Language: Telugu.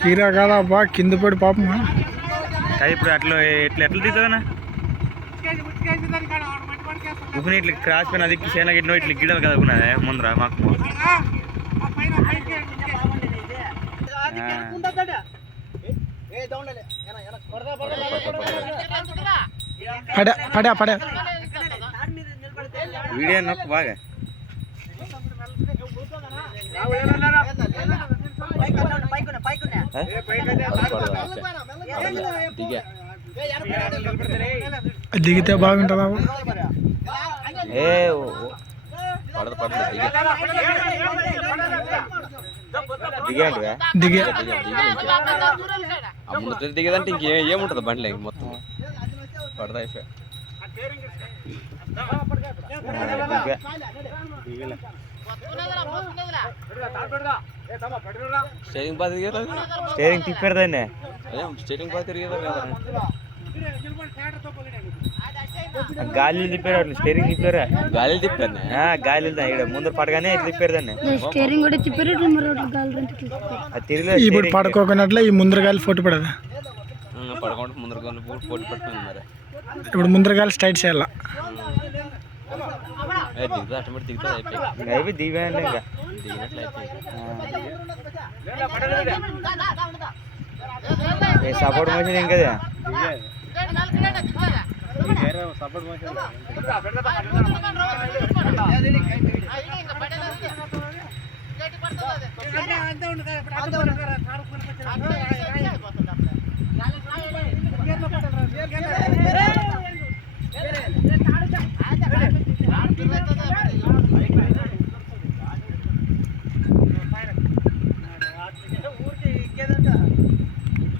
తీరా కాదా బా కింద పడి పాపం. ఇప్పుడు అట్లా ఎట్లా ఎట్లా తీస్తుందన్నా ఇప్పుడు ఇట్లా క్రాస్ పైన అది చేన గిట్ల ఇట్లా గిడలు కదా ఉన్నదే ముందర మాకు. పడా పడా పడా. వీడియో నొక్కు బాగా. దిగితే బాగుంటుందా? ఏ పడదు పడదు దిగే. దిగేంటివా దిగే. ముందు దిగేదంటే ఇంకే ఏముంటుంది ఇంక మొత్తం. పడదా స్టేరింగ్ బాగా తిరిగారు స్టేరింగ్ తిప్పారు దాన్ని అదే స్టేరింగ్ బాగా తిరిగారు కదా గాలి తిప్పారు అట్లా స్టేరింగ్ తిప్పారా? గాలి తిప్పారు. గాలి ఇక్కడ ముందర పడగానే తిప్పారు దాన్ని స్టీరింగ్ కూడా తిప్పారు గాలి. అది తిరిగి ఇప్పుడు పడుకోకున్నట్లే ఈ ముందరగాలి ఫోటో పడదా? పడకుండా ముందర పోటీ పట్టుకుంది మరి. ఇప్పుడు ముందరగాలి స్ట్రైట్ చేయాల. సపోర్ట్ మోషన్ ఏం కదా సపోర్ట్ మోషన్